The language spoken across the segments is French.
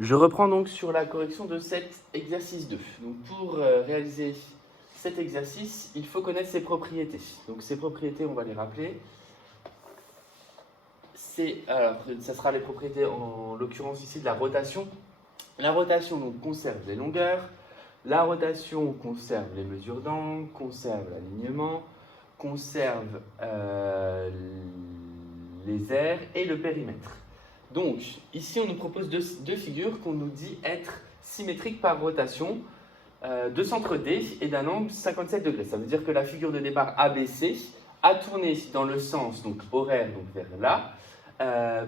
Je reprends donc sur la correction de cet exercice 2. Donc pour réaliser cet exercice, il faut connaître ses propriétés. Donc ces propriétés, on va les rappeler. Alors, ça sera les propriétés en l'occurrence ici de la rotation. La rotation donc, conserve les longueurs. La rotation conserve les mesures d'angle, conserve l'alignement, conserve les aires et le périmètre. Donc, ici, on nous propose deux figures qu'on nous dit être symétriques par rotation de centre D et d'un angle 57 degrés. Ça veut dire que la figure de départ ABC a tourné dans le sens donc, horaire, donc vers là,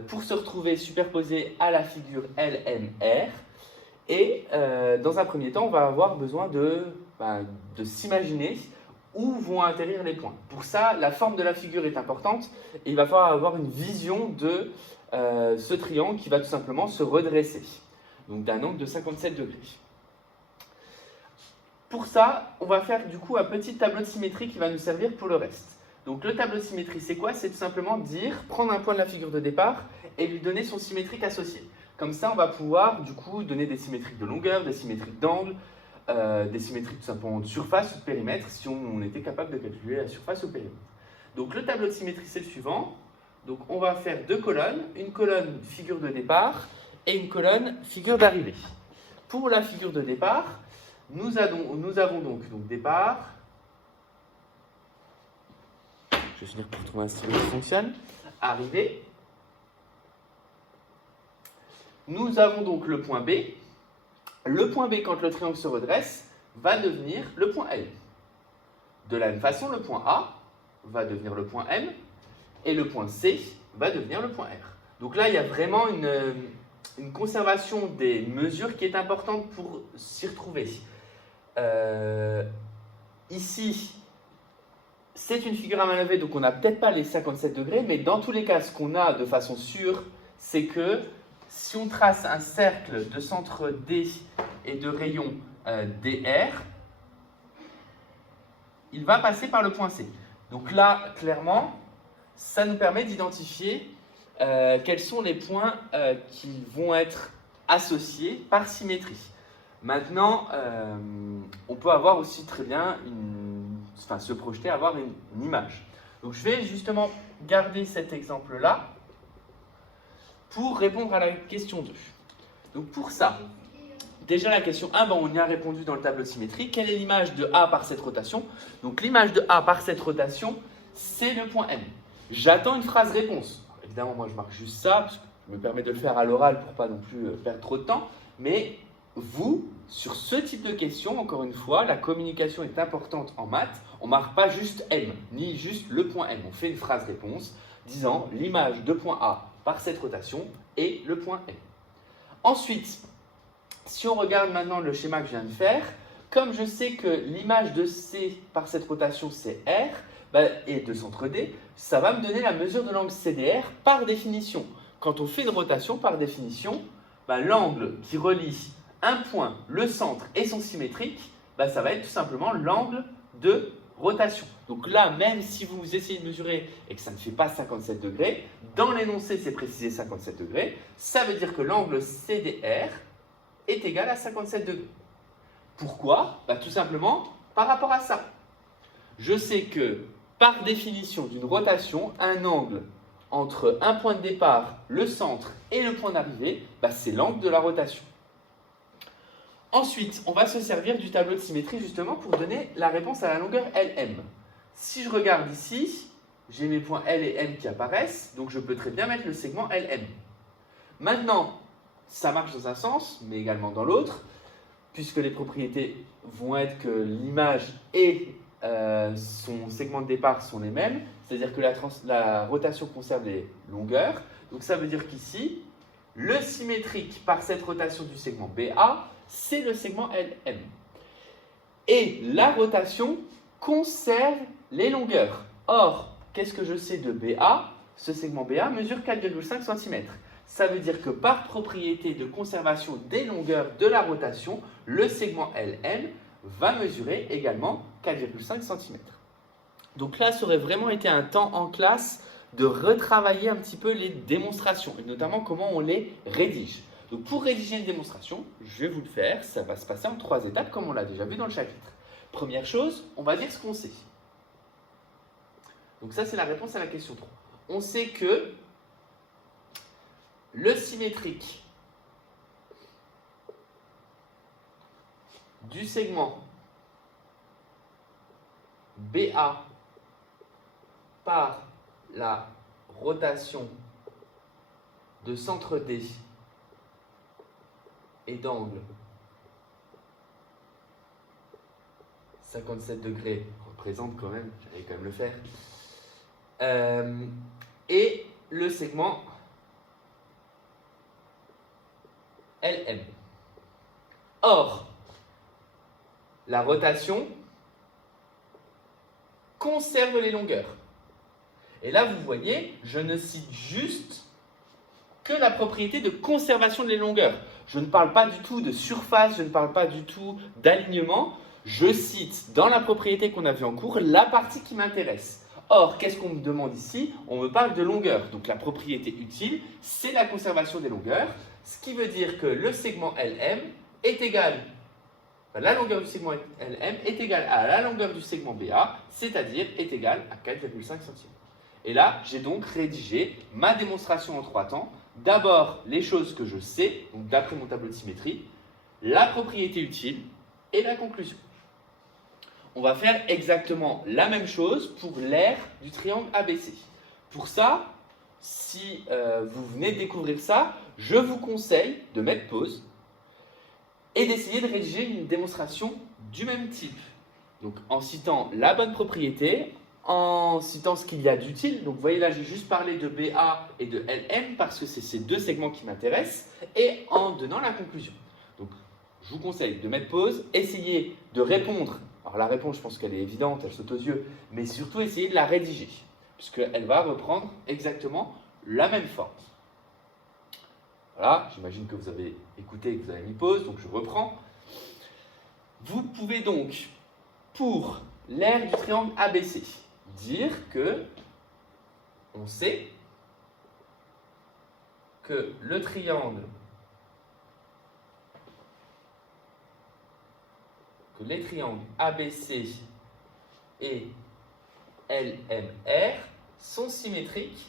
pour se retrouver superposée à la figure LMR. Et dans un premier temps, on va avoir besoin de s'imaginer où vont atterrir les points. Pour ça, la forme de la figure est importante et il va falloir avoir une vision de ce triangle qui va tout simplement se redresser, donc d'un angle de 57 degrés. Pour ça, on va faire du coup un petit tableau de symétrie qui va nous servir pour le reste. Donc le tableau de symétrie, c'est quoi? C'est tout simplement prendre un point de la figure de départ et lui donner son symétrique associé. Comme ça, on va pouvoir du coup donner des symétriques de longueur, des symétriques d'angle, des symétriques tout simplement de surface ou de périmètre si on était capable de calculer la surface ou le périmètre. Donc le tableau de symétrie, c'est le suivant. Donc on va faire deux colonnes, une colonne figure de départ et une colonne figure d'arrivée. Pour la figure de départ, nous avons donc départ. Je vais finir pour trouver un stylo qui fonctionne. Arrivée. Nous avons donc le point B. Le point B, quand le triangle se redresse, va devenir le point L. De la même façon, le point A va devenir le point M et le point C va devenir le point R. Donc là, il y a vraiment une conservation des mesures qui est importante pour s'y retrouver. Ici, c'est une figure à main levée, donc on n'a peut-être pas les 57 degrés, mais dans tous les cas, ce qu'on a de façon sûre, c'est que si on trace un cercle de centre D et de rayon DR, il va passer par le point C. Donc là, clairement, ça nous permet d'identifier quels sont les points qui vont être associés par symétrie. Maintenant, on peut avoir aussi très bien se projeter, avoir une image. Donc je vais justement garder cet exemple-là pour répondre à la question 2. Donc pour ça, déjà la question 1, on y a répondu dans le tableau de symétrie. Quelle est l'image de A par cette rotation? Donc l'image de A par cette rotation, c'est le point M. J'attends une phrase réponse. Alors, évidemment, moi je marque juste ça, parce que je me permets de le faire à l'oral pour pas non plus perdre trop de temps. Mais vous, sur ce type de question, encore une fois, la communication est importante en maths. On ne marque pas juste M, ni juste le point M. On fait une phrase réponse disant l'image de point A par cette rotation est le point M. Ensuite, si on regarde maintenant le schéma que je viens de faire, comme je sais que l'image de C par cette rotation c'est R et de centre D, ça va me donner la mesure de l'angle CDR par définition. Quand on fait une rotation, par définition, l'angle qui relie un point, le centre et son symétrique, ça va être tout simplement l'angle de rotation. Donc là, même si vous essayez de mesurer et que ça ne fait pas 57 degrés, dans l'énoncé, c'est précisé 57 degrés, ça veut dire que l'angle CDR est égal à 57 degrés. Pourquoi? Tout simplement par rapport à ça. Je sais que, par définition d'une rotation, un angle entre un point de départ, le centre et le point d'arrivée, c'est l'angle de la rotation. Ensuite, on va se servir du tableau de symétrie justement pour donner la réponse à la longueur LM. Si je regarde ici, j'ai mes points L et M qui apparaissent, donc je peux très bien mettre le segment LM. Maintenant, ça marche dans un sens, mais également dans l'autre, puisque les propriétés vont être que l'image et son segment de départ sont les mêmes, c'est-à-dire que la rotation conserve les longueurs. Donc ça veut dire qu'ici, le symétrique par cette rotation du segment BA, c'est le segment LM. Et la rotation conserve les longueurs. Or, qu'est-ce que je sais de BA? Ce segment BA mesure 4,5 cm. Ça veut dire que par propriété de conservation des longueurs de la rotation, le segment LM va mesurer également 4,5 cm. Donc là, ça aurait vraiment été un temps en classe de retravailler un petit peu les démonstrations, et notamment comment on les rédige. Donc pour rédiger une démonstration, je vais vous le faire, ça va se passer en 3 étapes comme on l'a déjà vu dans le chapitre. Première chose, on va dire ce qu'on sait. Donc ça c'est la réponse à la question 3. On sait que le symétrique du segment BA par la rotation de centre D et d'angle 57 degrés représente quand même, j'allais quand même le faire, et le segment LM. Or, la rotation conserve les longueurs. Et là, vous voyez, je ne cite juste que la propriété de conservation des longueurs. Je ne parle pas du tout de surface, je ne parle pas du tout d'alignement. Je cite dans la propriété qu'on a vue en cours la partie qui m'intéresse. Or, qu'est-ce qu'on me demande ici? On me parle de longueur. Donc la propriété utile, c'est la conservation des longueurs. Ce qui veut dire que le segment LM est égal, la longueur du segment LM est égale à la longueur du segment BA, c'est-à-dire est égale à 4,5 cm. Et là, j'ai donc rédigé ma démonstration en 3 temps. D'abord, les choses que je sais, donc d'après mon tableau de symétrie, la propriété utile et la conclusion. On va faire exactement la même chose pour l'aire du triangle ABC. Pour ça, si vous venez de découvrir ça, je vous conseille de mettre pause et d'essayer de rédiger une démonstration du même type. Donc en citant la bonne propriété, en citant ce qu'il y a d'utile. Donc vous voyez là, j'ai juste parlé de BA et de LM parce que c'est ces deux segments qui m'intéressent et en donnant la conclusion. Donc je vous conseille de mettre pause, essayer de répondre. Alors la réponse, je pense qu'elle est évidente, elle saute aux yeux, mais surtout essayer de la rédiger puisqu'elle va reprendre exactement la même forme. Voilà, j'imagine que vous avez écouté et que vous avez mis pause, donc je reprends. Vous pouvez donc, pour l'aire du triangle ABC, dire que on sait que le triangle, que les triangles ABC et LMR sont symétriques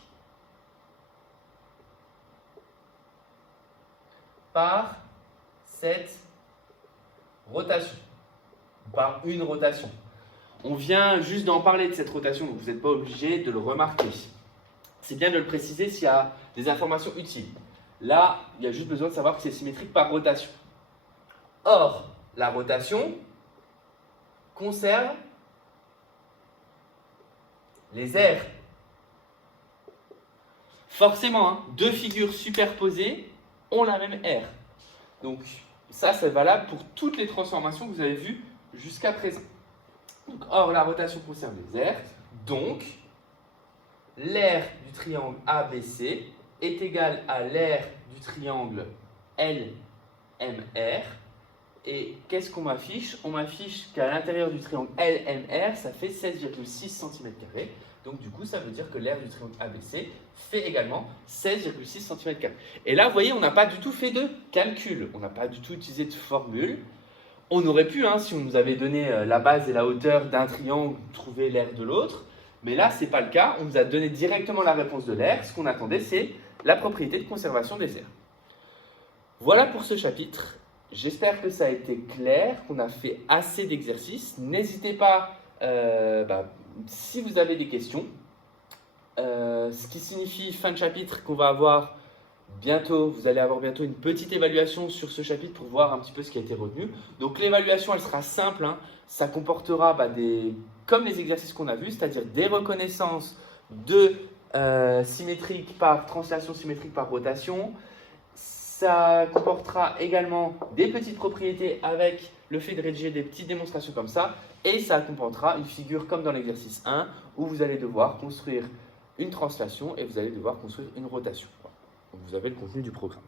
par cette rotation, par une rotation. On vient juste d'en parler de cette rotation, donc vous n'êtes pas obligé de le remarquer. C'est bien de le préciser s'il y a des informations utiles. Là, il y a juste besoin de savoir que c'est symétrique par rotation. Or, la rotation conserve les aires. Forcément, hein, deux figures superposées ont la même aire. Donc ça, c'est valable pour toutes les transformations que vous avez vues jusqu'à présent. Donc, or, la rotation conserve les aires. Donc, l'aire du triangle ABC est égale à l'aire du triangle LMR. Et qu'est-ce qu'on m'affiche? On m'affiche qu'à l'intérieur du triangle LMR, ça fait 16,6 cm². Donc du coup, ça veut dire que l'aire du triangle ABC fait également 16,6 cm². Et là, vous voyez, on n'a pas du tout fait de calcul. On n'a pas du tout utilisé de formule. On aurait pu, hein, si on nous avait donné la base et la hauteur d'un triangle, trouver l'aire de l'autre. Mais là, ce n'est pas le cas. On nous a donné directement la réponse de l'aire. Ce qu'on attendait, c'est la propriété de conservation des aires. Voilà pour ce chapitre. J'espère que ça a été clair, qu'on a fait assez d'exercices. N'hésitez pas, si vous avez des questions, ce qui signifie fin de chapitre qu'on va avoir bientôt, vous allez avoir bientôt une petite évaluation sur ce chapitre pour voir un petit peu ce qui a été retenu. Donc l'évaluation, elle sera simple, hein. Ça comportera comme les exercices qu'on a vus, c'est-à-dire des reconnaissances de symétrique par translation symétrique par rotation. Ça comportera également des petites propriétés avec le fait de rédiger des petites démonstrations comme ça. Et ça comportera une figure comme dans l'exercice 1 où vous allez devoir construire une translation et vous allez devoir construire une rotation. Donc vous avez le contenu du programme.